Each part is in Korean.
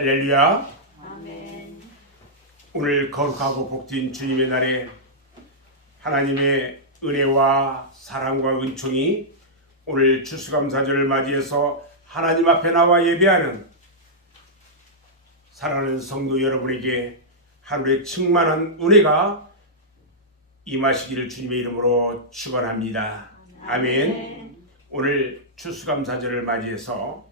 할렐루야. 아멘. 오늘 거룩하고 복된 주님의 날에 하나님의 은혜와 사랑과 은총이 오늘 추수감사절을 맞이해서 하나님 앞에 나와 예배하는 사랑하는 성도 여러분에게 하루의 충만한 은혜가 임하시기를 주님의 이름으로 축원합니다. 아멘. 오늘 추수감사절을 맞이해서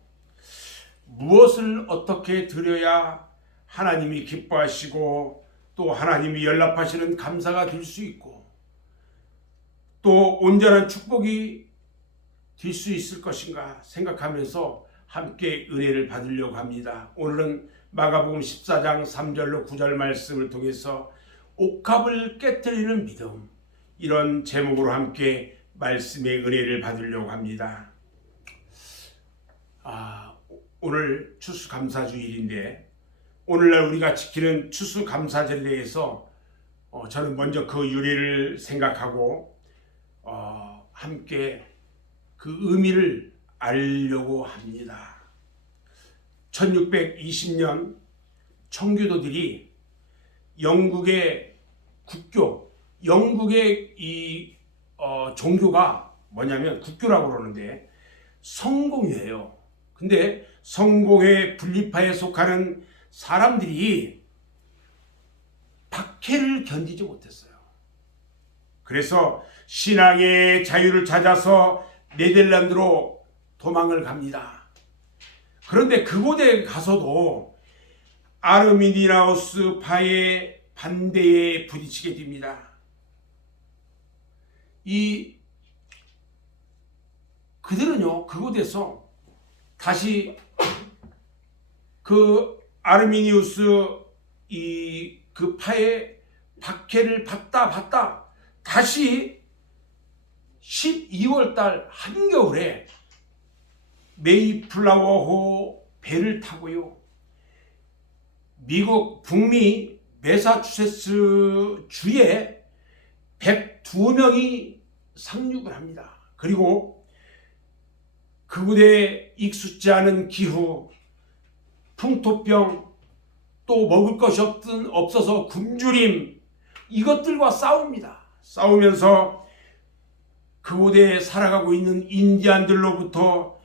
무엇을 어떻게 드려야 하나님이 기뻐하시고 또 하나님이 연락하시는 감사가 될 수 있고 또 온전한 축복이 될 수 있을 것인가 생각하면서 함께 은혜를 받으려고 합니다. 오늘은 마가복음 14장 3절로 9절 말씀을 통해서 옥합을 깨뜨리는 믿음 이런 제목으로 함께 말씀의 은혜를 받으려고 합니다. 아, 오늘 추수감사주일인데 오늘날 우리가 지키는 추수감사절에 대해서 어, 저는 먼저 그 유래를 생각하고 어, 함께 그 의미를 알려고 합니다. 1620년 청교도들이 영국의 국교, 영국의 이 어, 종교가 뭐냐면 국교라고 그러는데 성공이에요. 근데 성공의 분리파에 속하는 사람들이 박해를 견디지 못했어요. 그래서 신앙의 자유를 찾아서 네덜란드로 도망을 갑니다. 그런데 그곳에 가서도 아르미니라우스 파의 반대에 부딪히게 됩니다. 이 그들은요 그곳에서 다시 그 아르미니우스 이 그 파의 박해를 받다 받다 다시 12월 달 한겨울에 메이플라워호 배를 타고요. 미국 북미 매사추세츠 주에 102명이 상륙을 합니다. 그리고 그곳에 익숙지 않은 기후, 풍토병, 또 먹을 것이 없든 없어서 굶주림 이것들과 싸웁니다. 싸우면서 그곳에 살아가고 있는 인디안들로부터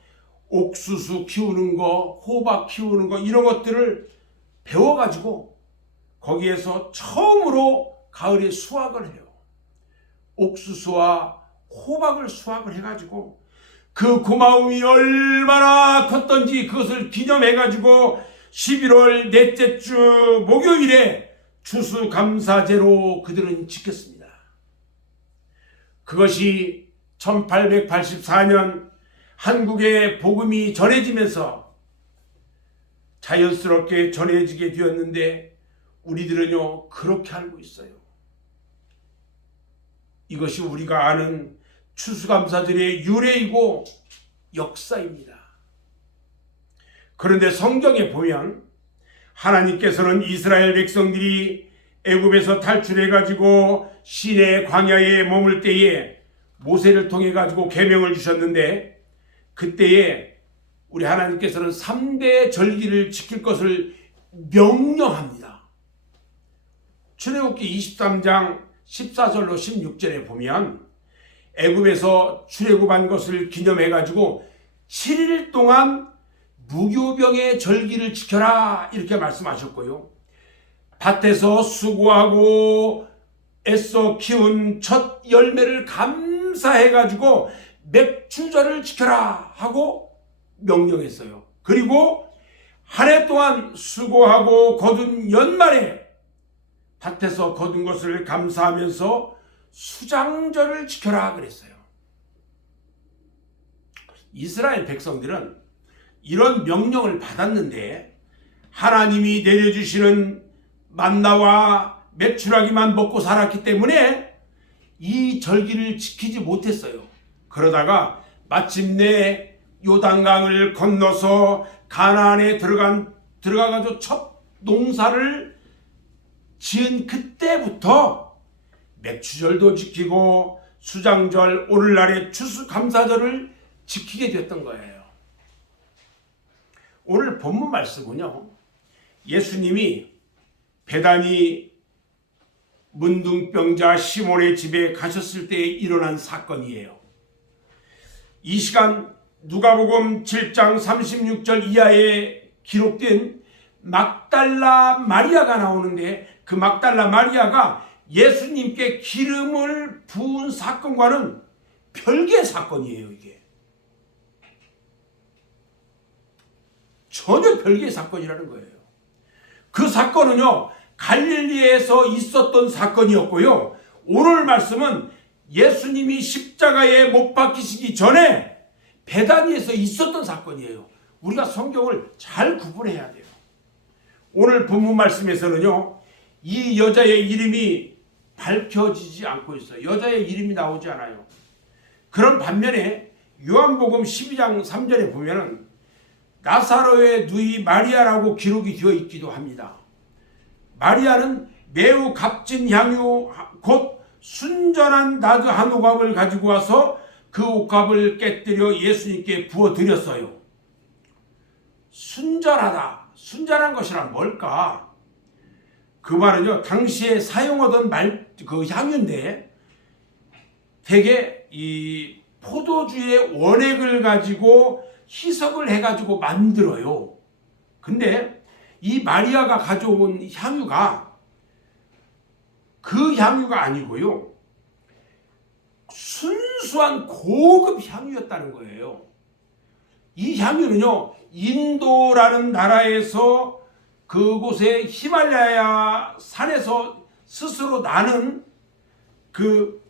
옥수수 키우는 거, 호박 키우는 거 이런 것들을 배워가지고 거기에서 처음으로 가을에 수확을 해요. 옥수수와 호박을 수확을 해가지고 그 고마움이 얼마나 컸던지 그것을 기념해가지고 11월 넷째 주 목요일에 추수감사제로 그들은 지켰습니다. 그것이 1884년 한국에 복음이 전해지면서 자연스럽게 전해지게 되었는데 우리들은요 그렇게 알고 있어요. 이것이 우리가 아는 추수감사절의 유래이고 역사입니다. 그런데 성경에 보면 하나님께서는 이스라엘 백성들이 애굽에서 탈출해 가지고 시내 광야에 머물 때에 모세를 통해 가지고 계명을 주셨는데 그때에 우리 하나님께서는 3대 절기를 지킬 것을 명령합니다. 출애굽기 23장 14절로 16절에 보면 애굽에서 출애굽한 것을 기념해 가지고 7일 동안 무교병의 절기를 지켜라 이렇게 말씀하셨고요. 밭에서 수고하고 애써 키운 첫 열매를 감사해 가지고 맥주절을 지켜라 하고 명령했어요. 그리고 한 해 동안 수고하고 거둔 연말에 밭에서 거둔 것을 감사하면서 수장절을 지켜라 그랬어요. 이스라엘 백성들은 이런 명령을 받았는데 하나님이 내려주시는 만나와 매출하기만 먹고 살았기 때문에 이 절기를 지키지 못했어요. 그러다가 마침내 요단강을 건너서 가나안에 들어간 들어가가지고 첫 농사를 지은 그때부터 맥추절도 지키고 수장절 오늘날의 추수감사절을 지키게 됐던 거예요. 오늘 본문 말씀은요. 예수님이 배단이 문둥병자 시몬의 집에 가셨을 때 일어난 사건이에요. 이 시간 누가복음 7장 36절 이하에 기록된 막달라 마리아가 나오는데 그 막달라 마리아가 예수님께 기름을 부은 사건과는 별개의 사건이에요, 이게. 전혀 별개의 사건이라는 거예요. 그 사건은요, 갈릴리에서 있었던 사건이었고요. 오늘 말씀은 예수님이 십자가에 못 박히시기 전에 베다니에서 있었던 사건이에요. 우리가 성경을 잘 구분해야 돼요. 오늘 본문 말씀에서는요, 이 여자의 이름이 밝혀지지 않고 있어요. 여자의 이름이 나오지 않아요. 그런 반면에 요한복음 12장 3절에 보면은 나사로의 누이 마리아라고 기록이 되어 있기도 합니다. 마리아는 매우 값진 향유 곧 순전한 나드 한 옥합을 가지고 와서 그 옥합을 깨뜨려 예수님께 부어 드렸어요. 순전하다. 순전한 것이란 뭘까? 그 말은요, 당시에 사용하던 말, 그 향유인데, 되게 이 포도주의 원액을 가지고 희석을 해가지고 만들어요. 근데 이 마리아가 가져온 향유가 그 향유가 아니고요. 순수한 고급 향유였다는 거예요. 이 향유는요, 인도라는 나라에서 그곳에 히말라야 산에서 스스로 나는 그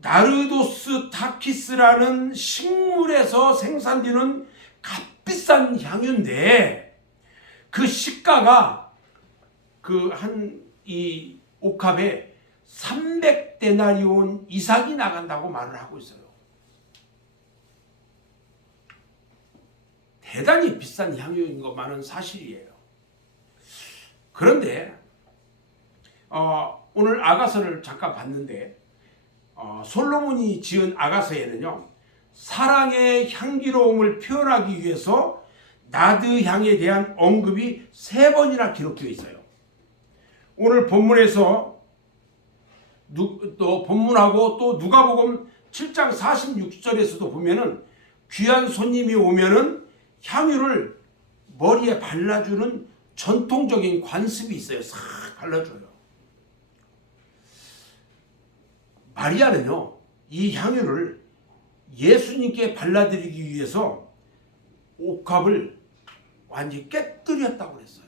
나르도스 타키스라는 식물에서 생산되는 값비싼 향유인데 그 시가가 그 한 이 옥합에 300데나리온 이상이 나간다고 말을 하고 있어요. 대단히 비싼 향유인 것만은 사실이에요. 그런데 어, 오늘 아가서를 잠깐 봤는데 어, 솔로몬이 지은 아가서에는요 사랑의 향기로움을 표현하기 위해서 나드 향에 대한 언급이 세 번이나 기록되어 있어요. 오늘 본문에서 누, 또 본문하고 또 누가복음 7장 46절에서도 보면은 귀한 손님이 오면은 향유를 머리에 발라주는 전통적인 관습이 있어요. 싹 발라줘요. 마리아는요, 이 향유를 예수님께 발라드리기 위해서 옥합을 완전히 깨뜨렸다고 그랬어요.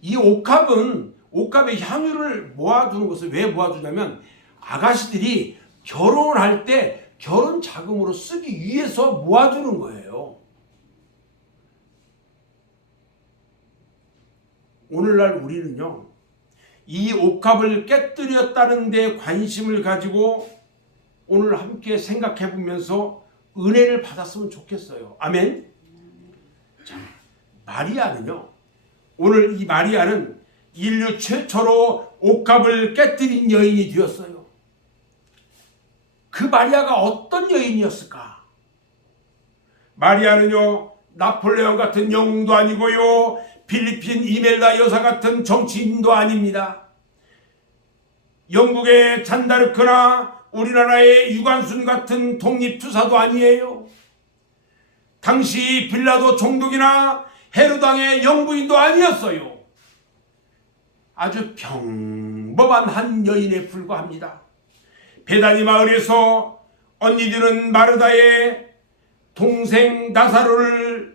이 옥합은 옥합에 향유를 모아두는 것을 왜 모아두냐면 아가씨들이 결혼할 때 결혼 자금으로 쓰기 위해서 모아두는 거예요. 오늘날 우리는요, 이 옥합을 깨뜨렸다는 데 관심을 가지고 오늘 함께 생각해 보면서 은혜를 받았으면 좋겠어요. 아멘. 자, 마리아는요, 오늘 이 마리아는 인류 최초로 옥합을 깨뜨린 여인이 되었어요. 그 마리아가 어떤 여인이었을까? 마리아는요, 나폴레옹 같은 영웅도 아니고요, 필리핀 이멜다 여사 같은 정치인도 아닙니다. 영국의 잔다르크나 우리나라의 유관순 같은 독립투사도 아니에요. 당시 빌라도 총독이나 헤르당의 영부인도 아니었어요. 아주 평범한 한 여인에 불과합니다. 베다니 마을에서 언니들은 마르다의 동생 나사로를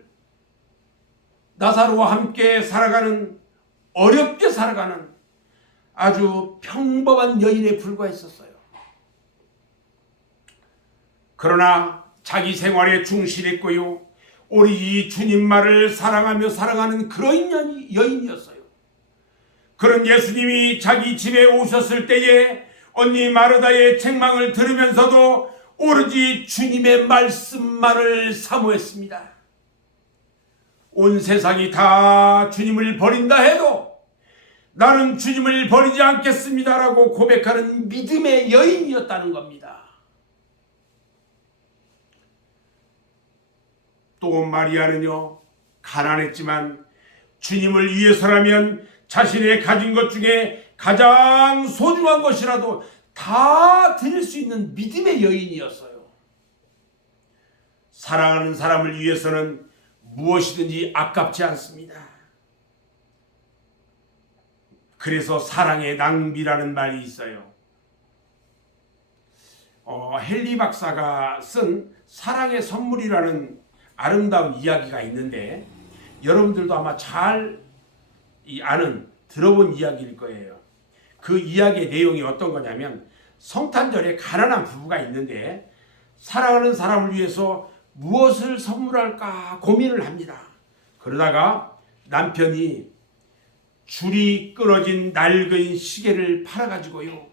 나사로와 함께 살아가는 어렵게 살아가는 아주 평범한 여인에 불과했었어요. 그러나 자기 생활에 충실했고요. 우리 주님 말을 사랑하며 살아가는 그런 여인이었어요. 그런 예수님이 자기 집에 오셨을 때에 언니 마르다의 책망을 들으면서도 오로지 주님의 말씀만을 사모했습니다. 온 세상이 다 주님을 버린다 해도 나는 주님을 버리지 않겠습니다라고 고백하는 믿음의 여인이었다는 겁니다. 또 마리아는요, 가난했지만 주님을 위해서라면 자신의 가진 것 중에 가장 소중한 것이라도 다 드릴 수 있는 믿음의 여인이었어요. 사랑하는 사람을 위해서는 무엇이든지 아깝지 않습니다. 그래서 사랑의 낭비라는 말이 있어요. 어, 헨리 박사가 쓴 사랑의 선물이라는 아름다운 이야기가 있는데 여러분들도 아마 잘이 아는 들어본 이야기일 거예요. 그 이야기의 내용이 어떤 거냐면 성탄절에 가난한 부부가 있는데 사랑하는 사람을 위해서 무엇을 선물할까 고민을 합니다. 그러다가 남편이 줄이 끊어진 낡은 시계를 팔아가지고요.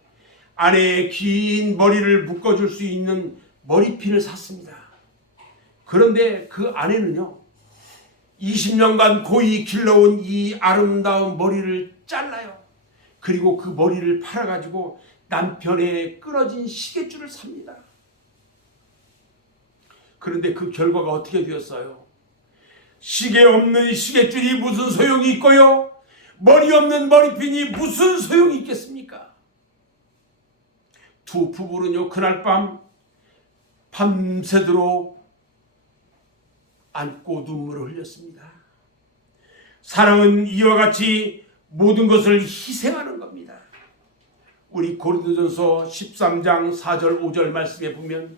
아내의 긴 머리를 묶어줄 수 있는 머리핀을 샀습니다. 그런데 그 아내는요, 20년간 고이 길러온 이 아름다운 머리를 잘라요. 그리고 그 머리를 팔아가지고 남편의 끊어진 시계줄을 삽니다. 그런데 그 결과가 어떻게 되었어요? 시계 없는 시계줄이 무슨 소용이 있고요? 머리 없는 머리핀이 무슨 소용이 있겠습니까? 두 부부는요, 그날 밤 밤새도록 안고 눈물을 흘렸습니다. 사랑은 이와 같이 모든 것을 희생하는 겁니다. 우리 고린도전서 13장 4절 5절 말씀에 보면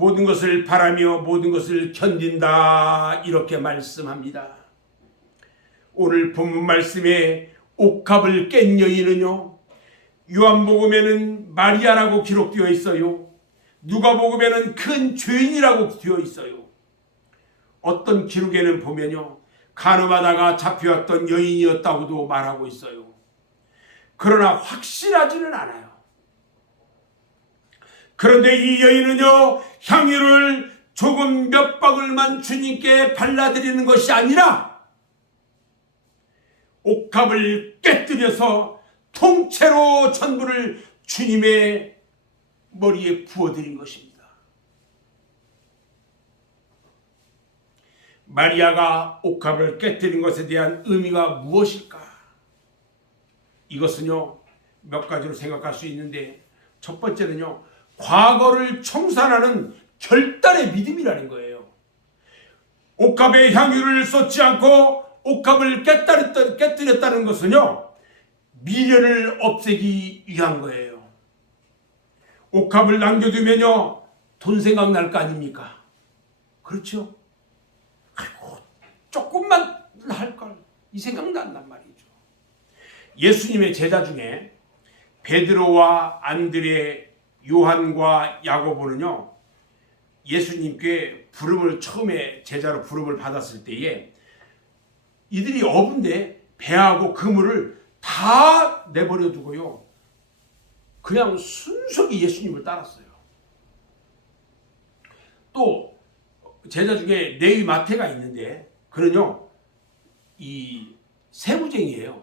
모든 것을 바라며 모든 것을 견딘다 이렇게 말씀합니다. 오늘 본문 말씀에 옥합을 깬 여인은요 요한복음에는 마리아라고 기록되어 있어요. 누가복음에는 큰 죄인이라고 되어 있어요. 어떤 기록에는 보면요 간음하다가 잡혀왔던 여인이었다고도 말하고 있어요. 그러나 확실하지는 않아요. 그런데 이 여인은요, 향유를 조금 몇 방울만 주님께 발라드리는 것이 아니라, 옥합을 깨뜨려서 통째로 전부를 주님의 머리에 부어드린 것입니다. 마리아가 옥합을 깨뜨린 것에 대한 의미가 무엇일까? 이것은요, 몇 가지로 생각할 수 있는데, 첫 번째는요, 과거를 청산하는 결단의 믿음이라는 거예요. 옥합에 향유를 쏟지 않고 옥합을 깨뜨렸다, 깨뜨렸다는 것은요, 미련을 없애기 위한 거예요. 옥합을 남겨두면요, 돈 생각날 거 아닙니까? 그렇죠? 아이고, 조금만 할 걸. 이 생각 난단 말이죠. 예수님의 제자 중에 베드로와 안드레, 요한과 야고보는요. 예수님께 부름을 처음에 제자로 부름을 받았을 때에 이들이 어분데 배하고 그물을 다 내버려 두고요. 그냥 순수하게 예수님을 따랐어요. 또 제자 중에 레위 마태가 있는데 그는요 이 세무쟁이에요.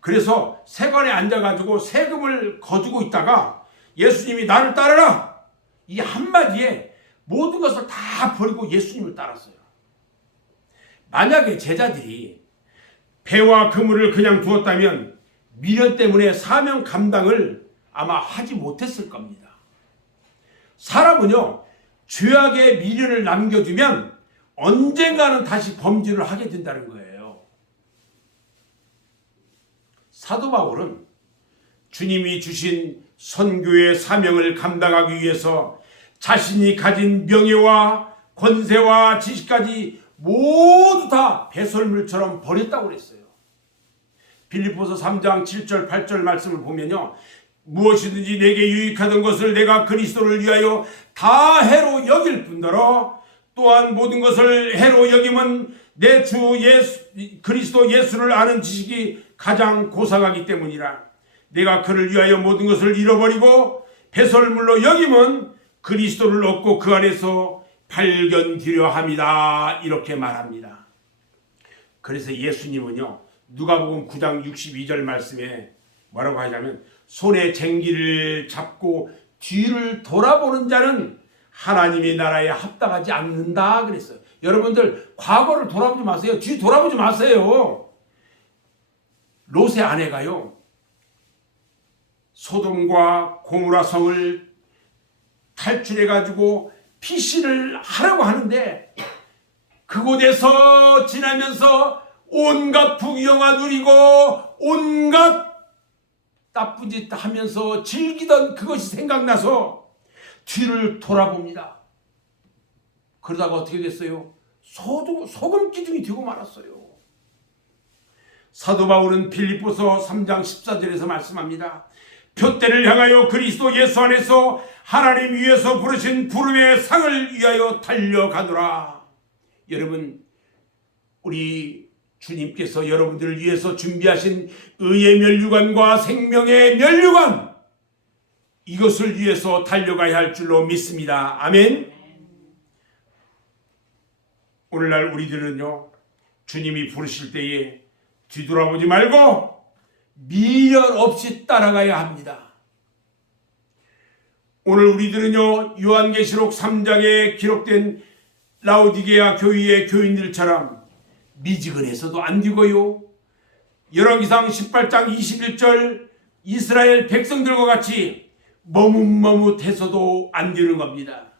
그래서 세관에 앉아가지고 세금을 거두고 있다가 예수님이 나를 따르라 이 한마디에 모든 것을 다 버리고 예수님을 따랐어요. 만약에 제자들이 배와 그물을 그냥 두었다면 미련 때문에 사명 감당을 아마 하지 못했을 겁니다. 사람은요, 죄악의 미련을 남겨두면 언젠가는 다시 범죄를 하게 된다는 거예요. 사도 바울은 주님이 주신 선교의 사명을 감당하기 위해서 자신이 가진 명예와 권세와 지식까지 모두 다 배설물처럼 버렸다고 그랬어요. 빌립보서 3장 7절 8절 말씀을 보면요. 무엇이든지 내게 유익하던 것을 내가 그리스도를 위하여 다 해로 여길 뿐더러 또한 모든 것을 해로 여김은 내 주 예수 그리스도 예수를 아는 지식이 가장 고상하기 때문이라 내가 그를 위하여 모든 것을 잃어버리고 배설물로 여김은 그리스도를 얻고 그 안에서 발견되려 함이다 이렇게 말합니다. 그래서 예수님은요 누가복음 9장 62절 말씀에 뭐라고 하냐면 손에 쟁기를 잡고 뒤를 돌아보는 자는 하나님의 나라에 합당하지 않는다 그랬어요. 여러분들 과거를 돌아보지 마세요. 뒤 돌아보지 마세요. 롯의 아내가요. 소돔과 고무라 성을 탈출해 가지고 피신을 하라고 하는데 그곳에서 지나면서 온갖 부귀영화 누리고 온갖 나쁜 짓 하면서 즐기던 그것이 생각나서 뒤를 돌아봅니다. 그러다가 어떻게 됐어요? 소금, 소금 기둥이 되고 말았어요. 사도 바울은 빌립보서 3장 14절에서 말씀합니다. 표대를 향하여 그리스도 예수 안에서 하나님 위에서 부르신 부름의 상을 위하여 달려가노라. 여러분, 우리 주님께서 여러분들을 위해서 준비하신 의의 면류관과 생명의 면류관 이것을 위해서 달려가야 할 줄로 믿습니다. 아멘. 오늘날 우리들은요 주님이 부르실 때에 뒤돌아보지 말고 미련 없이 따라가야 합니다. 오늘 우리들은요 요한계시록 3장에 기록된 라우디게아 교회의 교인들처럼 미지근해서도 안 되고요. 열왕기상 18장 21절 이스라엘 백성들과 같이 머뭇머뭇해서도 안 되는 겁니다.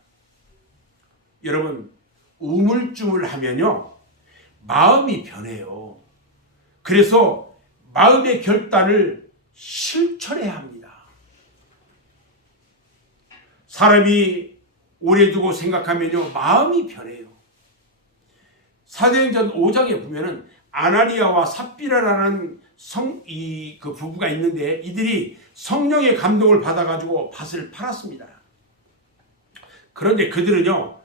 여러분 우물쭈물하면요 마음이 변해요. 그래서 마음의 결단을 실천해야 합니다. 사람이 오래 두고 생각하면요 마음이 변해요. 사도행전 5장에 보면은 아나니아와 삽비라라는 성 이 그 부부가 있는데 이들이 성령의 감동을 받아가지고 밭을 팔았습니다. 그런데 그들은요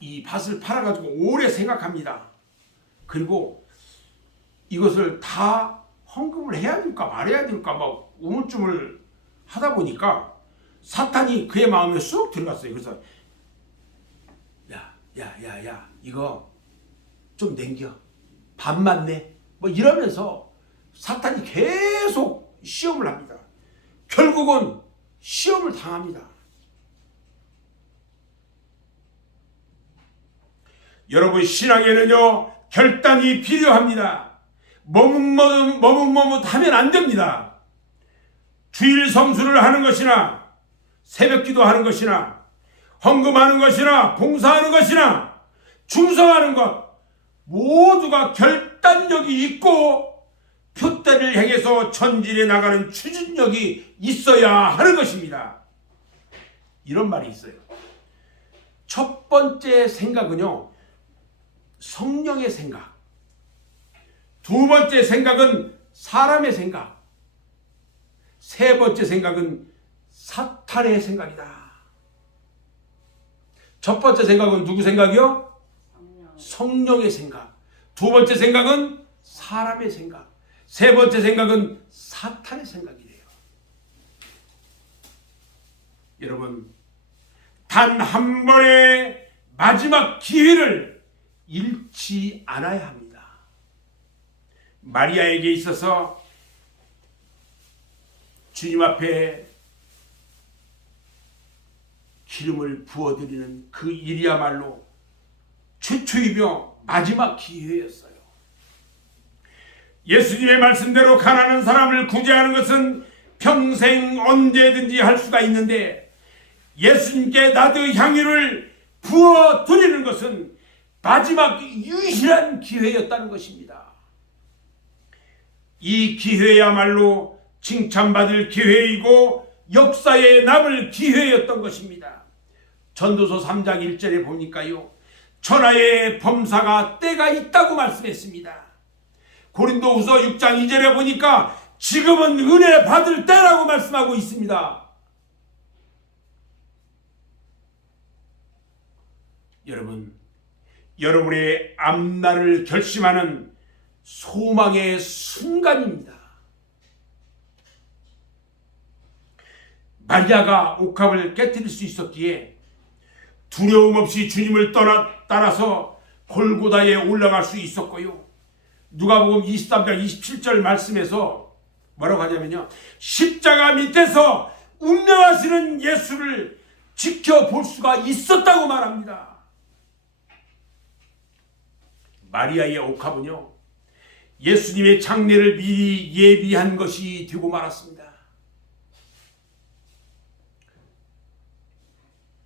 이 밭을 팔아가지고 오래 생각합니다. 그리고 이것을 다 헌금을 해야 될까 말해야 될까 막 우물쭈물 하다 보니까 사탄이 그의 마음에 쑥 들어갔어요. 그래서 야, 야, 야, 야, 이거 좀 냉겨. 반 맞네. 뭐 이러면서 사탄이 계속 시험을 합니다. 결국은 시험을 당합니다. 여러분 신앙에는요 결단이 필요합니다. 머뭇머뭇 하면 안 됩니다. 주일 성수를 하는 것이나 새벽 기도 하는 것이나 헌금하는 것이나 봉사하는 것이나 충성하는 것 모두가 결단력이 있고 표대를 향해서 전진해 나가는 추진력이 있어야 하는 것입니다. 이런 말이 있어요. 첫 번째 생각은요. 성령의 생각. 두 번째 생각은 사람의 생각. 세 번째 생각은 사탄의 생각이다. 첫 번째 생각은 누구 생각이요? 성령의 생각. 두 번째 생각은 사람의 생각. 세 번째 생각은 사탄의 생각이래요. 여러분, 단 한 번의 마지막 기회를 잃지 않아야 합니다. 마리아에게 있어서 주님 앞에 기름을 부어드리는 그 일이야말로 최초이며 마지막 기회였어요. 예수님의 말씀대로 가난한 사람을 구제하는 것은 평생 언제든지 할 수가 있는데 예수님께 나드 향유를 부어 드리는 것은 마지막 유일한 기회였다는 것입니다. 이 기회야말로 칭찬받을 기회이고 역사에 남을 기회였던 것입니다. 전도서 3장 1절에 보니까요. 천하의 범사가 때가 있다고 말씀했습니다. 고린도후서 6장 2절에 보니까 지금은 은혜 받을 때라고 말씀하고 있습니다. 여러분, 여러분의 앞날을 결심하는 소망의 순간입니다. 마리아가 옥합을 깨뜨릴 수 있었기에 두려움 없이 주님을 떠나, 따라서 골고다에 올라갈 수 있었고요. 누가복음 23장 27절 말씀에서 뭐라고 하냐면요. 십자가 밑에서 운명하시는 예수를 지켜볼 수가 있었다고 말합니다. 마리아의 옥합은요. 예수님의 장례를 미리 예비한 것이 되고 말았습니다.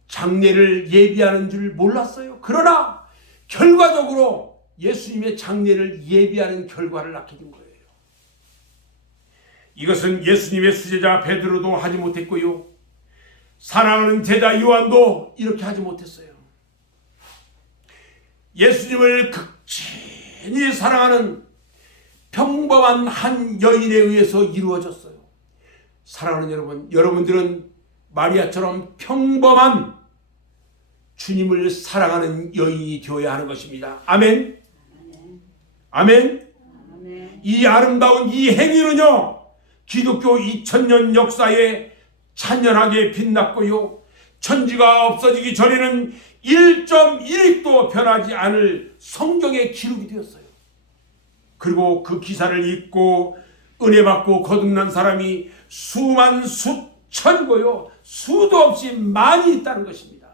장례를 예비하는 줄 몰랐어요. 그러나 결과적으로 예수님의 장례를 예비하는 결과를 낳게 된 거예요. 이것은 예수님의 수제자 베드로도 하지 못했고요. 사랑하는 제자 요한도 이렇게 하지 못했어요. 예수님을 극진히 사랑하는 평범한 한 여인에 의해서 이루어졌어요. 사랑하는 여러분, 여러분들은 마리아처럼 평범한 주님을 사랑하는 여인이 되어야 하는 것입니다. 아멘. 아멘. 이 아름다운 이 행위는요, 기독교 2000년 역사에 찬연하게 빛났고요, 천지가 없어지기 전에는 1.1도 변하지 않을 성경의 기록이 되었어요. 그리고 그 기사를 읽고 은혜 받고 거듭난 사람이 수만 수천고요, 수도 없이 많이 있다는 것입니다.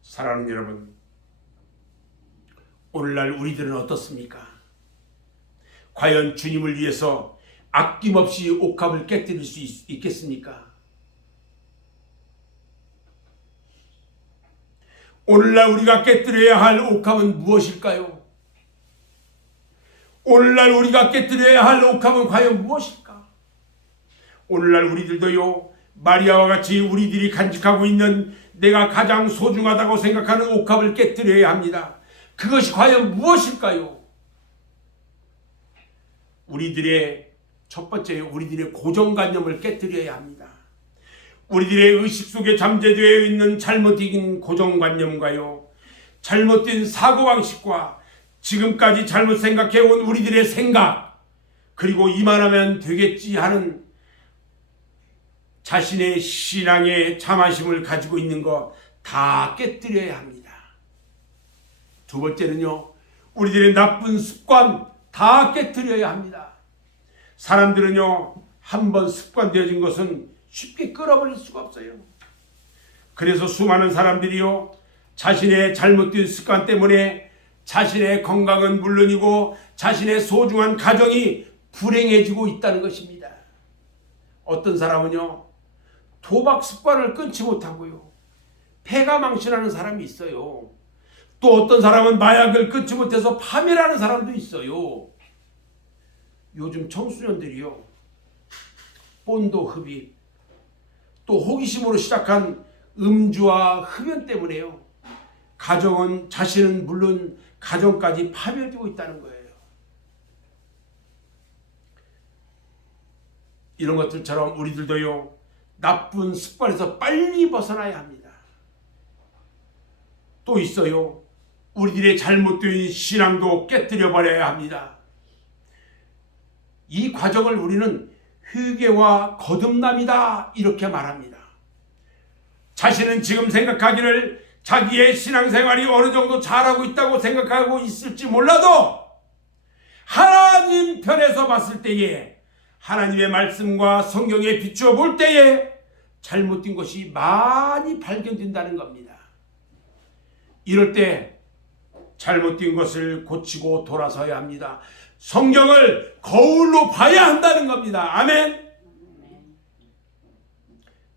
사랑하는 여러분, 오늘날 우리들은 어떻습니까? 과연 주님을 위해서 아낌없이 옥합을 깨뜨릴 수 있, 있겠습니까? 오늘날 우리가 깨뜨려야 할 옥합은 무엇일까요? 오늘날 우리가 깨뜨려야 할 옥합은 과연 무엇일까? 오늘날 우리들도요, 마리아와 같이 우리들이 간직하고 있는 내가 가장 소중하다고 생각하는 옥합을 깨뜨려야 합니다. 그것이 과연 무엇일까요? 우리들의 첫 번째 우리들의 고정관념을 깨뜨려야 합니다. 우리들의 의식 속에 잠재되어 있는 잘못된 고정관념과요, 잘못된 사고방식과 지금까지 잘못 생각해온 우리들의 생각, 그리고 이만하면 되겠지 하는 자신의 신앙의 자만심을 가지고 있는 거 다 깨뜨려야 합니다. 두 번째는요, 우리들의 나쁜 습관 다 깨뜨려야 합니다. 사람들은요, 한번 습관되어진 것은 쉽게 끌어버릴 수가 없어요. 그래서 수많은 사람들이요, 자신의 잘못된 습관 때문에 자신의 건강은 물론이고 자신의 소중한 가정이 불행해지고 있다는 것입니다. 어떤 사람은요, 도박 습관을 끊지 못하고요, 폐가 망신하는 사람이 있어요. 또 어떤 사람은 마약을 끊지 못해서 파멸하는 사람도 있어요. 요즘 청소년들이요. 본도 흡입, 또 호기심으로 시작한 음주와 흡연 때문에요. 가정은 자신은 물론 가정까지 파멸되고 있다는 거예요. 이런 것들처럼 우리들도요. 나쁜 습관에서 빨리 벗어나야 합니다. 또 있어요. 우리들의 잘못된 신앙도 깨뜨려 버려야 합니다. 이 과정을 우리는 회개와 거듭남이다 이렇게 말합니다. 자신은 지금 생각하기를 자기의 신앙생활이 어느 정도 잘하고 있다고 생각하고 있을지 몰라도 하나님 편에서 봤을 때에 하나님의 말씀과 성경에 비추어 볼 때에 잘못된 것이 많이 발견된다는 겁니다. 이럴 때 잘못된 것을 고치고 돌아서야 합니다. 성경을 거울로 봐야 한다는 겁니다. 아멘.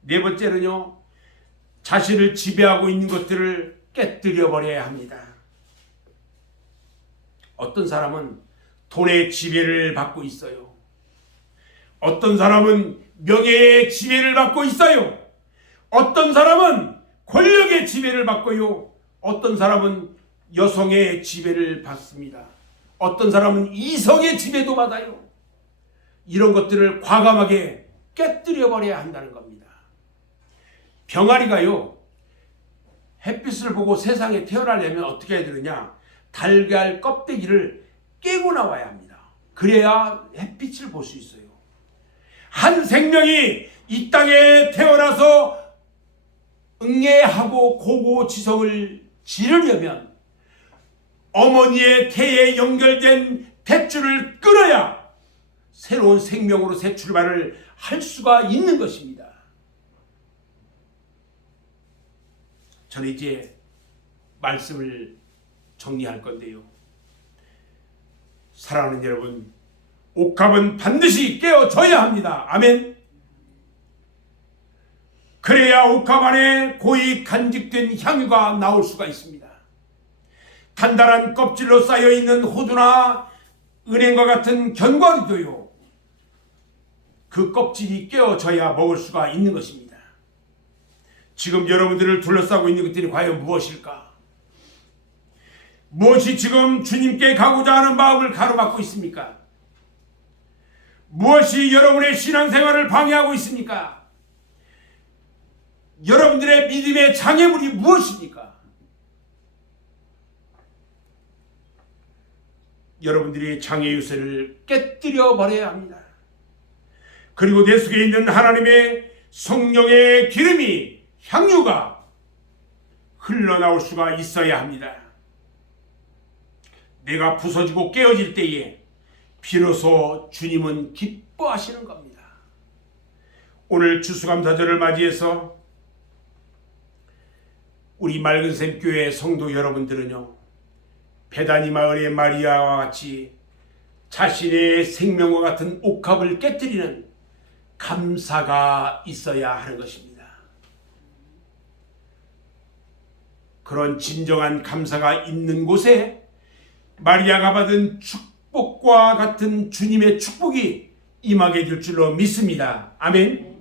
네 번째는요. 자신을 지배하고 있는 것들을 깨뜨려 버려야 합니다. 어떤 사람은 돈의 지배를 받고 있어요. 어떤 사람은 명예의 지배를 받고 있어요. 어떤 사람은 권력의 지배를 받고요. 어떤 사람은 여성의 지배를 받습니다. 어떤 사람은 이성의 지배도 받아요. 이런 것들을 과감하게 깨뜨려 버려야 한다는 겁니다. 병아리가요, 햇빛을 보고 세상에 태어나려면 어떻게 해야 되느냐? 달걀 껍데기를 깨고 나와야 합니다. 그래야 햇빛을 볼 수 있어요. 한 생명이 이 땅에 태어나서 응애하고 고고 지성을 지르려면 어머니의 태에 연결된 탯줄을 끊어야 새로운 생명으로 새 출발을 할 수가 있는 것입니다. 저는 이제 말씀을 정리할 건데요. 사랑하는 여러분, 옥합은 반드시 깨어져야 합니다. 아멘. 그래야 옥합 안에 고이 간직된 향유가 나올 수가 있습니다. 단단한 껍질로 쌓여 있는 호두나 은행과 같은 견과류도요. 그 껍질이 깨어져야 먹을 수가 있는 것입니다. 지금 여러분들을 둘러싸고 있는 것들이 과연 무엇일까? 무엇이 지금 주님께 가고자 하는 마음을 가로막고 있습니까? 무엇이 여러분의 신앙생활을 방해하고 있습니까? 여러분들의 믿음의 장애물이 무엇입니까? 여러분들이 장애 유세를 깨뜨려 버려야 합니다. 그리고 내 속에 있는 하나님의 성령의 기름이 향유가 흘러나올 수가 있어야 합니다. 내가 부서지고 깨어질 때에 비로소 주님은 기뻐하시는 겁니다. 오늘 추수감사절을 맞이해서 우리 맑은 샘 교회 성도 여러분들은요. 베다니 마을의 마리아와 같이 자신의 생명과 같은 옥합을 깨뜨리는 감사가 있어야 하는 것입니다. 그런 진정한 감사가 있는 곳에 마리아가 받은 축복과 같은 주님의 축복이 임하게 될 줄로 믿습니다. 아멘.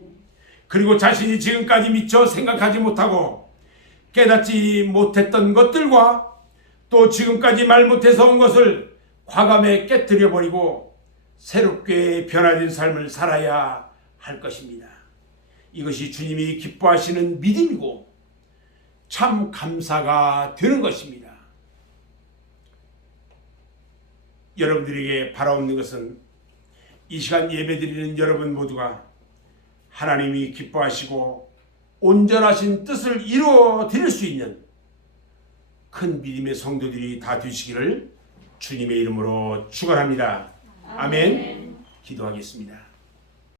그리고 자신이 지금까지 미처 생각하지 못하고 깨닫지 못했던 것들과 또 지금까지 말 못해서 온 것을 과감에 깨뜨려 버리고 새롭게 변화된 삶을 살아야 할 것입니다. 이것이 주님이 기뻐하시는 믿음이고 참 감사가 되는 것입니다. 여러분들에게 바라옵는 것은 이 시간 예배드리는 여러분 모두가 하나님이 기뻐하시고 온전하신 뜻을 이루어 드릴 수 있는 큰 믿음의 성도들이 다 되시기를 주님의 이름으로 축원합니다. 아멘. 기도하겠습니다.